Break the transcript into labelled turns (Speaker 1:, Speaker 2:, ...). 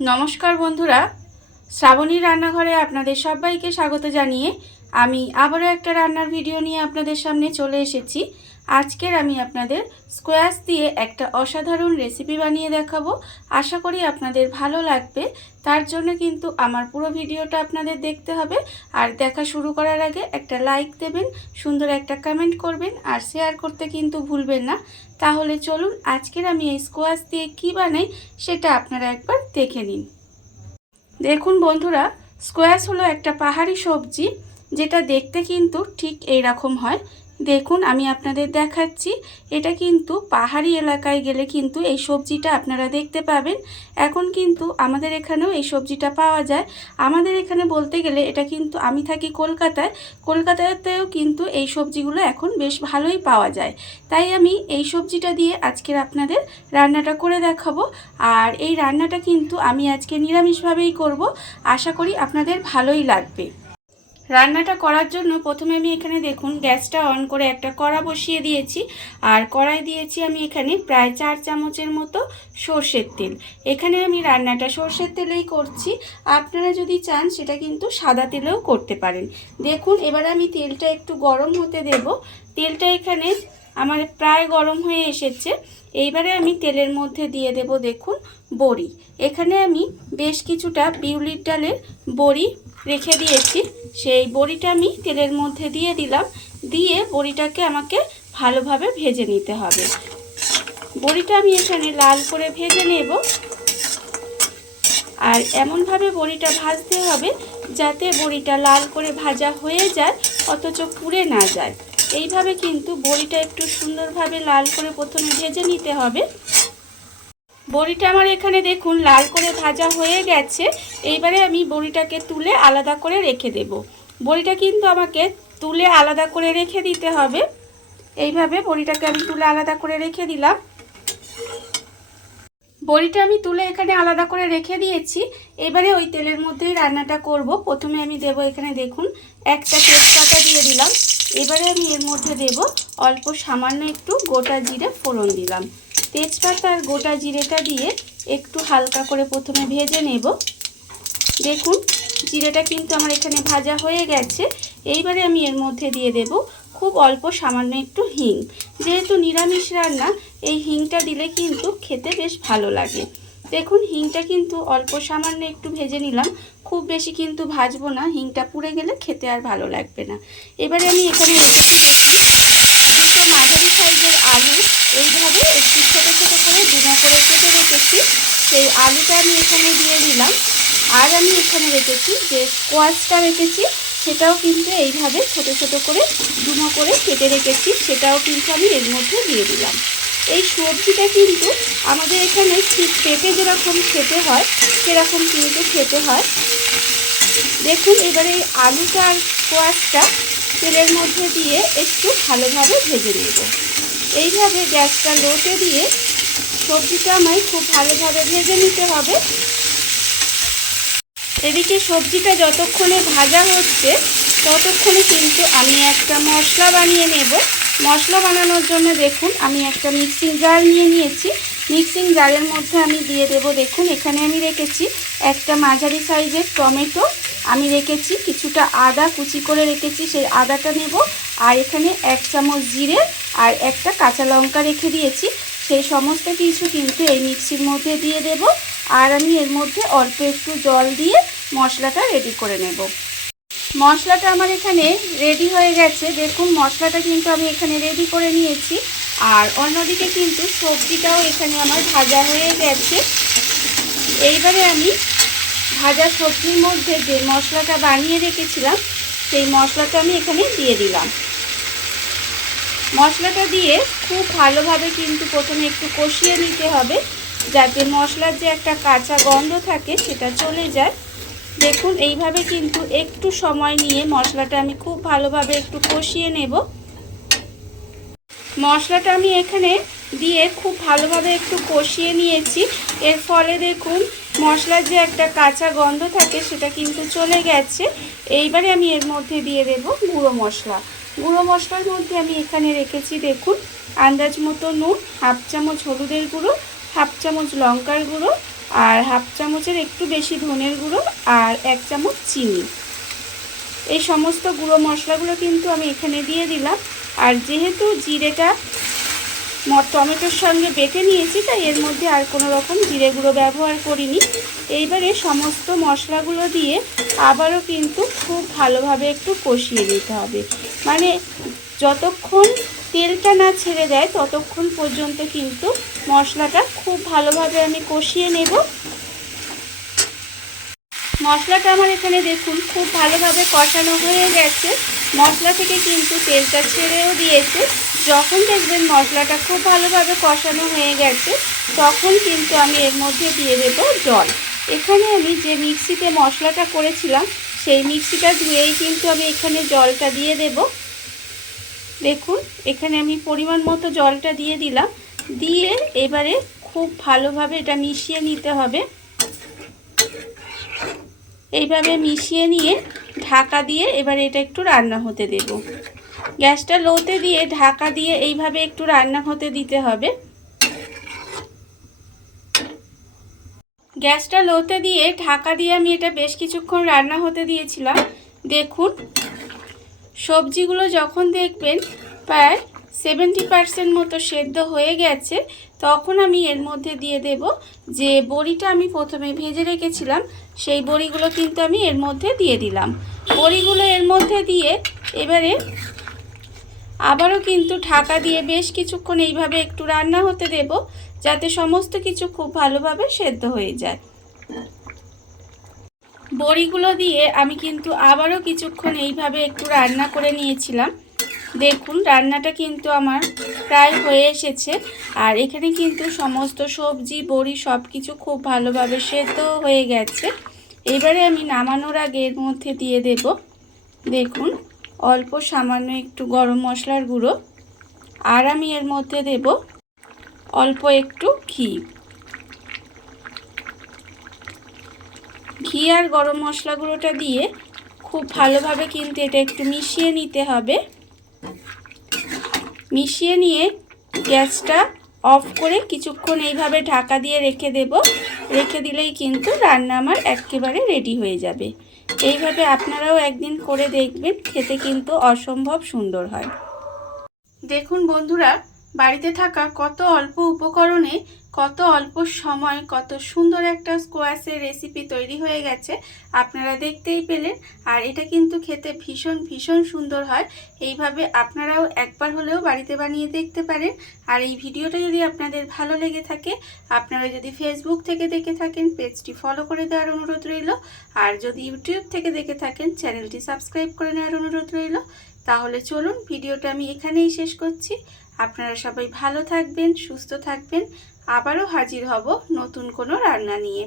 Speaker 1: নমস্কার বন্ধুরা। শ্রাবণীর রান্নাঘরে আপনাদের সবাইকে স্বাগত জানিয়ে আমি আবারও একটা রান্নার ভিডিও নিয়ে আপনাদের সামনে চলে এসেছি। আজকের আমি আপনাদের স্কোয়াশ দিয়ে একটা অসাধারণ রেসিপি বানিয়ে দেখাবো। আশা করি আপনাদের ভালো লাগবে। তার জন্য কিন্তু আমার পুরো ভিডিওটা আপনাদের দেখতে হবে। আর দেখা শুরু করার আগে একটা লাইক দেবেন, সুন্দর একটা কমেন্ট করবেন, আর শেয়ার করতে কিন্তু ভুলবেন না। তাহলে চলুন আজকের আমি এই স্কোয়াশ দিয়ে কী বানাই সেটা আপনারা একবার দেখে নিন। দেখুন বন্ধুরা স্কোয়াশ হলো একটা পাহাড়ি সবজি, যেটা দেখতে কিন্তু ঠিক এই রকম হয়। দেখুন, আমি আপনাদের দেখাচ্ছি। এটা কিন্তু পাহাড়ি এলাকায় গেলে কিন্তু এই সবজিটা আপনারা দেখতে পাবেন। এখন কিন্তু আমাদের এখানেও এই সবজিটা পাওয়া যায়। আমাদের এখানে বলতে গেলে এটা কিন্তু আমি থাকি কলকাতায়। কলকাতাতেও কিন্তু এই সবজিগুলো এখন বেশ ভালোই পাওয়া যায়। তাই আমি এই সবজিটা দিয়ে আজকের আপনাদের রান্নাটা করে দেখাবো। আর এই রান্নাটা কিন্তু আমি আজকে নিরামিষভাবেই করব। আশা করি আপনাদের ভালোই লাগবে। রান্নাটা করার জন্য প্রথমে আমি এখানে দেখুন গ্যাসটা অন করে একটা কড়া বসিয়ে দিয়েছি। আর কড়াই দিয়েছি আমি এখানে প্রায় চার চামচের মতো সর্ষের তেল। এখানে আমি রান্নাটা সর্ষের তেলেই করছি। আপনারা যদি চান সেটা কিন্তু সাদা তেলেও করতে পারেন। দেখুন, এবার আমি তেলটা একটু গরম হতে দেব। তেলটা এখানে আমার প্রায় গরম হয়ে এসেছে। এইবারে আমি তেলের মধ্যে দিয়ে দেব দেখুন বড়ি। এখানে আমি বেশ কিছুটা বিউলির ডালের বড়ি রেখে দিয়েছি। সেই বড়িটা আমি তেলের মধ্যে দিয়ে দিলাম। দিয়ে বড়িটাকে আমাকে ভালোভাবে ভেজে নিতে হবে। বড়িটা আমি এখানে লাল করে ভেজে নেব। আর এমনভাবে বড়িটা ভাজতে হবে যাতে বড়িটা লাল করে ভাজা হয়ে যায়, অথচ পুড়ে না যায়। এইভাবে কিন্তু বড়িটা একটু সুন্দরভাবে লাল করে প্রথমে ভেজে নিতে হবে। বড়িটা আমার এখানে দেখুন, লাল করে ভাজা হয়ে গেছে। এইবারে আমি বড়িটাকে তুলে আলাদা করে রেখে দেব। বড়িটা কিন্তু আমাকে তুলে আলাদা করে রেখে দিতে হবে। এইভাবে বড়িটাকে আমি তুলে আলাদা করে রেখে দিলাম। বড়িটা আমি তুলে এখানে আলাদা করে রেখে দিয়েছি। এবারে ওই তেলের মধ্যেই রান্নাটা করব। প্রথমে আমি দেব এখানে দেখুন, একটা তেজপাতা দিয়ে দিলাম। এবারে আমি এর মধ্যে দেব অল্প সামান্য একটু গোটা জিরে ফোড়ন দিলাম। তেজপাতা আর গোটা জিরেটা দিয়ে একটু হালকা করে প্রথমে ভেজে নেব। দেখুন, জিরেটা কিন্তু আমার এখানে ভাজা হয়ে গেছে। এইবারে আমি এর মধ্যে দিয়ে দেব খুব অল্প সামান্য একটু হিং। যেহেতু নিরামিষ রান্না, এই হিংটা দিলে কিন্তু খেতে বেশ ভালো লাগে। দেখুন, হিংটা কিন্তু অল্প সামান্য একটু ভেজে নিলাম। খুব বেশি কিন্তু ভাজবো না, হিংটা পুড়ে গেলে খেতে আর ভালো লাগবে না। এবারে আমি এখানে দুটো মাঝারি সাইজের আলু এইভাবে একটু ছোটো ছোটো করে ডুমো করে কেটে রেখেছি। সেই আলুটা আমি এখানে দিয়ে দিলাম। আর আমি এখানে রেখেছি যে কোয়াশটা রেখেছি, সেটাও কিন্তু এইভাবে ছোট ছোট করে ডুমো করে কেটে রেখেছি, সেটাও কিন্তু আমি এর মধ্যে দিয়ে দিলাম। এই সবজিটা কিন্তু আমাদের এখানে ঠিক পেঁপে যেরকম খেতে হয়, সেরকম কিন্তু খেতে হয়। দেখুন, এবারে এই আলুটা আর কোয়াশটা তেলের মধ্যে দিয়ে একটু ভালোভাবে ভেজে নেব। এইভাবে গ্যাসটা লোটে দিয়ে সবজিটা আমায় খুব ভালোভাবে ভেজে নিতে হবে। এদিকে সবজিটা যতক্ষণে ভাজা হচ্ছে, ততক্ষণে কিন্তু আমি একটা মশলা বানিয়ে নেব। মশলা বানানোর জন্য দেখুন, আমি একটা মিক্সিং জার নিয়ে নিয়েছি। মিক্সিং জারের মধ্যে আমি দিয়ে দেব, দেখুন, এখানে আমি রেখেছি একটা মাঝারি সাইজের টমেটো। আমি রেখেছি কিছুটা আদা, কুচি করে রেখেছি, সেই আদাটা নেব। আর এখানে এক চামচ জিরে আর একটা কাঁচা লঙ্কা রেখে দিয়েছি। সেই সমস্ত কিছু কিন্তু এই মিক্সির মধ্যে দিয়ে দেব। আর আমি এর মধ্যে অল্প একটু জল দিয়ে মশলাটা রেডি করে নেব। মশলাটা আমার এখানে রেডি হয়ে গেছে। দেখুন, মশলাটা কিন্তু আমি এখানে রেডি করে নিয়েছি। আর অন্যদিকে কিন্তু সবজিটাও এখানে আমার ভাজা হয়ে গেছে। এইবারে আমি ভাজা সবজির মধ্যে যে মশলাটা বানিয়ে রেখেছিলাম, সেই মশলাটা আমি এখানে দিয়ে দিলাম। মশলাটা দিয়ে খুব ভালোভাবে কিন্তু প্রথমে একটু কষিয়ে নিতে হবে, যাতে মশলার যে একটা কাঁচা গন্ধ থাকে সেটা চলে যায়। দেখুন, এইভাবে কিন্তু একটু সময় নিয়ে মশলাটা আমি খুব ভালোভাবে একটু কষিয়ে নেব। মশলাটা আমি এখানে দিয়ে খুব ভালোভাবে একটু কষিয়ে নিয়েছি। এর ফলে দেখুন, মশলার যে একটা কাঁচা গন্ধ থাকে সেটা কিন্তু চলে গেছে। এইবারে আমি এর মধ্যে দিয়ে দেব গুঁড়ো মশলা। গুঁড়ো মশলার মধ্যে আমি এখানে রেখেছি দেখুন, আন্দাজ মতো নুন, হাফ চামচ হলুদের গুঁড়ো, হাফ চামচ লঙ্কার গুঁড়ো আর হাফ চামচের একটু বেশি ধনের গুঁড়ো আর এক চামচ চিনি। এই সমস্ত গুঁড়ো মশলাগুলো কিন্তু আমি এখানে দিয়ে দিলাম। আর যেহেতু জিরেটা টমেটোর সঙ্গে বেটে নিয়েছি, তাই এর মধ্যে আর কোনো রকম জিরে গুঁড়ো ব্যবহার করিনি। এইবারে সমস্ত মশলাগুলো দিয়ে আবারও কিন্তু খুব ভালোভাবে একটু কষিয়ে নিতে হবে। মানে যতক্ষণ তেলটা না ছেড়ে দেয় ততক্ষণ পর্যন্ত কিন্তু মশলাটা খুব ভালোভাবে আমি কষিয়ে নেব। মশলাটা আমার এখানে দেখুন, খুব ভালোভাবে কষানো হয়ে গেছে। মশলা থেকে কিন্তু তেলটা ছেড়েও দিয়েছে। যখন দেখবেন মশলাটা খুব ভালোভাবে কষানো হয়ে গেছে, তখন কিন্তু আমি এর মধ্যে দিয়ে দেব জল। এখানে আমি যে মিক্সিতে মশলাটা করেছিলাম, সেই মিক্সিটা ধুয়েই কিন্তু আমি এখানে জলটা দিয়ে দেব। দেখুন, এখানে আমি পরিমাণ মতো জলটা দিয়ে দিলাম। দিয়ে এবারে খুব ভালোভাবে এটা মিশিয়ে নিতে হবে। এইভাবে মিশিয়ে নিয়ে ঢাকা দিয়ে এবারে এটা একটু রান্না হতে দেব। গ্যাসটা লোতে দিয়ে, ঢাকা দিয়ে এইভাবে একটু রান্না হতে দিতে হবে। গ্যাসটা লোতে দিয়ে, ঢাকা দিয়ে আমি এটা বেশ কিছুক্ষণ রান্না হতে দিয়েছিলাম। দেখুন, সবজিগুলো যখন দেখবেন প্রায় সেভেন্টি পারসেন্ট মতো সেদ্ধ হয়ে গেছে, তখন আমি এর মধ্যে দিয়ে দেব যে বড়িটা আমি প্রথমে ভেজে রেখেছিলাম, সেই বড়িগুলো কিন্তু আমি এর মধ্যে দিয়ে দিলাম। বড়িগুলো এর মধ্যে দিয়ে এবারে আবারও কিন্তু ঢাকা দিয়ে বেশ কিছুক্ষণ এইভাবে একটু রান্না হতে দেব, যাতে সমস্ত কিছু খুব ভালোভাবে সেদ্ধ হয়ে যায়। বড়িগুলো দিয়ে আমি কিন্তু আবারও কিছুক্ষণ এইভাবে একটু রান্না করে নিয়েছিলাম। দেখুন, রান্নাটা কিন্তু আমার প্রায় হয়ে এসেছে। আর এখানে কিন্তু সমস্ত সবজি, বড়ি সব কিছু খুব ভালোভাবে সেদ্ধ হয়ে গেছে। এবারে আমি নামানোর আগে এর মধ্যে দিয়ে দেব। দেখুন। অল্প সামান্য একটু গরম মশলার গুঁড়ো আর আমি এর মধ্যে দেব অল্প একটু ঘি। ঘি আর গরম মশলা গুঁড়োটা দিয়ে খুব ভালোভাবে কিন্তু এটা একটু মিশিয়ে নিতে হবে। মিশিয়ে নিয়ে গ্যাসটা অফ করে কিছুক্ষণ এইভাবে ঢাকা দিয়ে রেখে দেব। রেখে দিলেই কিন্তু রান্না আমার একেবারে রেডি হয়ে যাবে। এইভাবে আপনারাও একদিন করে দেখবেন, খেতে কিন্তু অসম্ভব সুন্দর হয়। দেখুন বন্ধুরা, বাড়িতে থাকা কত অল্প উপকরণে কত অল্প সময়, কত সুন্দর একটা স্কোয়াশের রেসিপি তৈরি হয়ে গেছে, আপনারা দেখতেই পেলেন। আর এটা কিন্তু খেতে ভীষণ ভীষণ সুন্দর হয়। এইভাবে আপনারাও একবার হলেও বাড়িতে বানিয়ে দেখতে পারেন। আর এই ভিডিওটা যদি আপনাদের ভালো লেগে থাকে, আপনারা যদি ফেসবুক থেকে দেখে থাকেন পেজটি ফলো করে দেওয়ার অনুরোধ রইল। আর যদি ইউটিউব থেকে দেখে থাকেন চ্যানেলটি সাবস্ক্রাইব করে নেওয়ার অনুরোধ রইল। তাহলে চলুন, ভিডিওটা আমি এখানেই শেষ করছি। আপনারা সবাই ভালো থাকবেন, সুস্থ থাকবেন। আবারও হাজির হব নতুন কোনো রান্না নিয়ে।